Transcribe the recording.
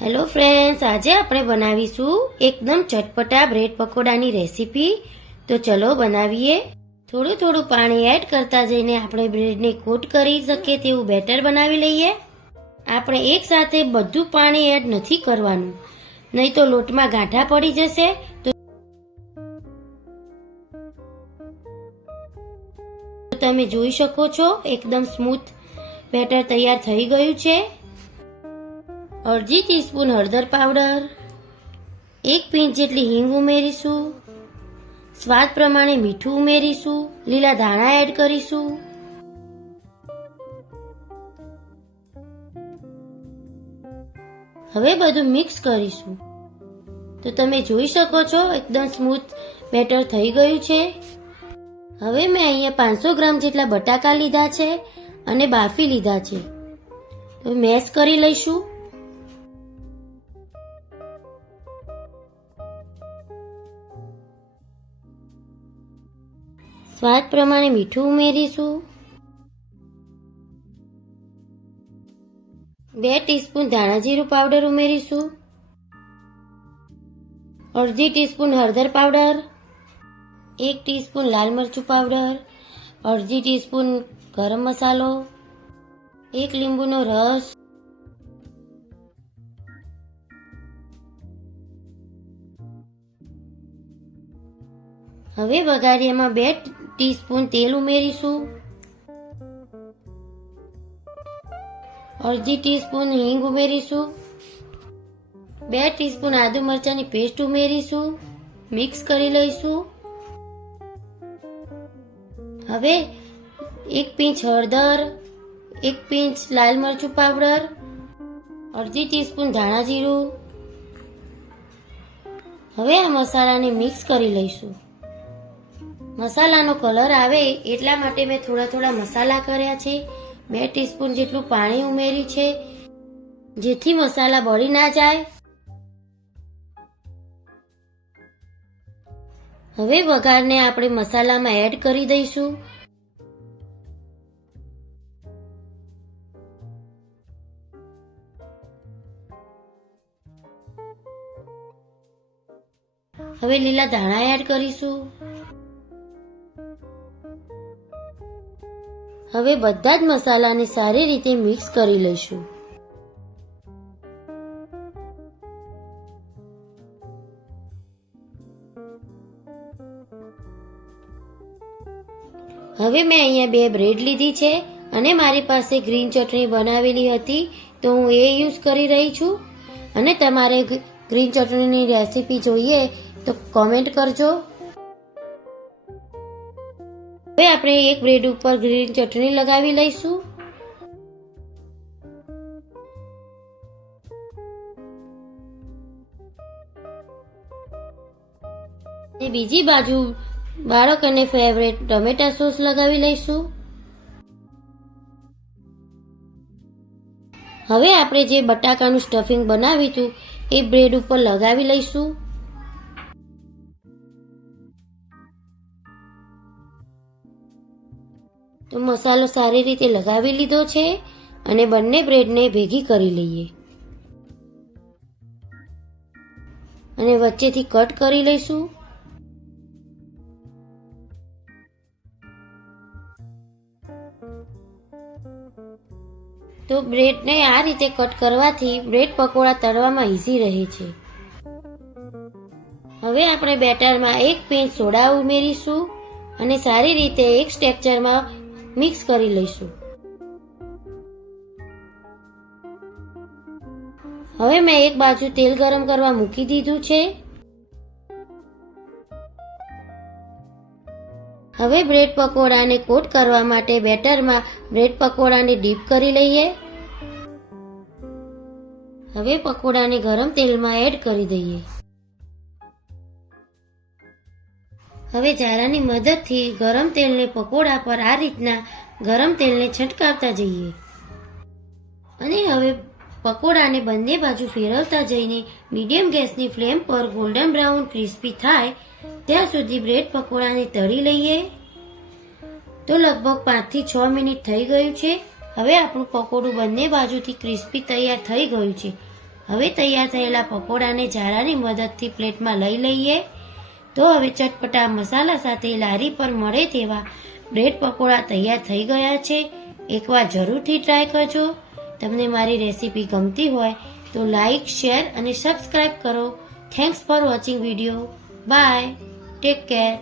Hello friends, આજે આપણે બનાવીશું એકદમ ચટપટા બ્રેડ પકોડાની રેસીપી. તો ચલો બનાવીએ. થોડું થોડું પાણી એડ કરતા જઈને આપણે બ્રેડને કોટ કરી શકીએ તેવું બેટર બનાવી લઈએ. આપણે એક સાથે બધું પાણી એડ નથી કરવાનું, નહીં તો લોટમાં ગાંઠા પડી જશે. તો તમે જોઈ શકો છો એકદમ સ્મૂથ બેટર તૈયાર થઈ ગયું છે. અડધી ટીસ્પૂન હળદર પાવડર, 1 પિંચ જેટલી હિંગ ઉમેરીશું, સ્વાદ પ્રમાણે મીઠું ઉમેરીશું, લીલા ધાણા એડ કરીશું. હવે બધું મિક્સ કરીશું. તો તમે જોઈ શકો છો એકદમ સ્મૂથ બેટર થઈ ગયું છે. હવે મેં અહીંયા 500 ગ્રામ જેટલા બટાકા લીધા છે અને બાફી લીધા છે. તો મેશ કરી લઈશું. સ્વાદ પ્રમાણે મીઠું ઉમેરીશું, 2 ટીસ્પૂન ધાણા જીરું પાવડર ઉમેરીશું, અડધી ટીસ્પૂન હળદર પાવડર, 1 ટીસ્પૂન લાલ મરચું પાવડર, અડધી ટીસ્પૂન ગરમ મસાલો, 1 લીંબુનો રસ, હવે વઘારિયામાં 2 ટીસ્પૂન તેલ ઉમેરીશું, અડધી ટીસ્પૂન હિંગ ઉમેરીશું, 2 ટીસ્પૂન આદુ મરચાંની પેસ્ટ ઉમેરીશું. મિક્સ કરી લઈશું. હવે 1 પિંચ હળદર, 1 પિંચ લાલ મરચું પાવડર, અડધી ટીસ્પૂન ધાણા જીરું. હવે આ મસાલાને મિક્સ કરી લઈશું. મસાલાનો કલર આવે એટલા માટે મેં થોડા મસાલા કર્યા છે. 2 ટીસ્પૂન જેટલું પાણી ઉમેર્યું છે, જેથી મસાલા બળી ના જાય. હવે વઘારને આપણે મસાલામાં એડ કરી દઈશું. હવે લીલા ધાણા એડ કરીશું. હવે બધા જ મસાલાને સારી રીતે મિક્સ કરી લઈશું. હવે મેં અહીંયા 2 બ્રેડ લીધી છે અને મારી પાસે ગ્રીન ચટણી બનાવેલી હતી, તો હું એ યુઝ કરી રહી છું. અને તમારે ગ્રીન ચટણીની રેસીપી જોઈએ તો કોમેન્ટ કરજો. હવે આપણે એક બ્રેડ ઉપર ગ્રીન ચટણી લગાવી લઈશું. બીજી બાજુ બાળકોને ફેવરેટ ટમેટા સોસ લગાવી લઈશું. હવે આપણે જે બટાકાનું સ્ટફિંગ બનાવ્યું હતું એ બ્રેડ ઉપર લગાવી લઈશું. તો મસાલો સારી રીતે લગાવી લીધો છે અને બંને બ્રેડને ભેગી કરી લઈએ અને વચ્ચેથી કટ કરી લઈશું. તો બ્રેડને આ રીતે કટ કરવાથી બ્રેડ પકોડા તળવામાં ઈઝી રહે છે. હવે આપણે બેટરમાં 1 પિંચ સોડા ઉમેરીશું અને સારી રીતે એક સ્ટ્રક્ચરમાં મિક્સ કરી લઈશું. હવે મેં એક બાજુ તેલ ગરમ કરવા મૂકી દીધું છે. હવે બ્રેડ પકોડાને કોટ કરવા માટે બેટરમાં બ્રેડ પકોડાને ડીપ કરી લઈએ. હવે પકોડાને ગરમ તેલમાં એડ કરી દઈએ. હવે જારાની મદદથી ગરમ તેલને પકોડા પર આ રીતના ગરમ તેલને છંટકાવતા જઈએ અને હવે પકોડાને બંને બાજુ ફેરવતા જઈને મીડિયમ ગેસની ફ્લેમ પર ગોલ્ડન બ્રાઉન ક્રિસ્પી થાય ત્યાં સુધી બ્રેડ પકોડાને તળી લઈએ. તો લગભગ 5 થી 6 મિનિટ થઈ ગયું છે. હવે આપણું પકોડું બંને બાજુથી ક્રિસ્પી તૈયાર થઈ ગયું છે. હવે તૈયાર થયેલા પકોડાને જારાની મદદથી પ્લેટમાં લઈ લઈએ. તો હવે ચટપટા મસાલા સાથે લારી પર મળે તેવા બ્રેડ પકોડા તૈયાર થઈ ગયા છે. એકવાર જરૂરથી ટ્રાય કરજો. તમને મારી રેસીપી ગમતી હોય તો લાઈક, શેર અને સબસ્ક્રાઈબ કરો. Thanks for watching video. Bye. Take care.